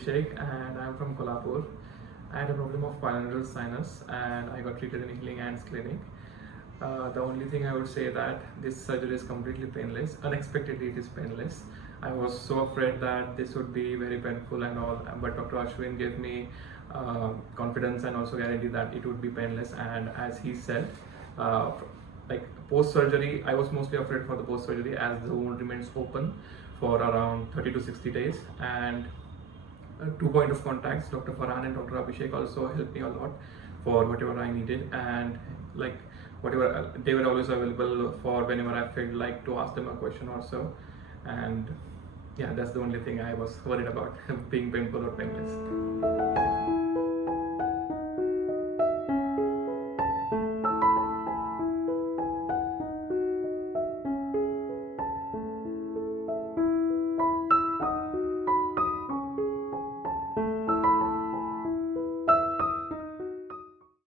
Abhishek and I'm from Kolhapur. I had a problem of pilonidal sinus and I got treated in Healing Hands Clinic. The only thing I would say that this surgery is completely painless. Unexpectedly, it is painless. I was so afraid that this would be very painful and all, but Dr. Ashwin gave me confidence and also guarantee that it would be painless. And as he said, like post surgery, I was mostly afraid for the post surgery as the wound remains open for around 30 to 60 days. And 2 point of contacts, Dr. Farhan and Dr. Abhishek also helped me a lot for whatever I needed, and like whatever they were always available for whenever I felt like to ask them a question or so. And yeah, that's the only thing I was worried about being painful or painless.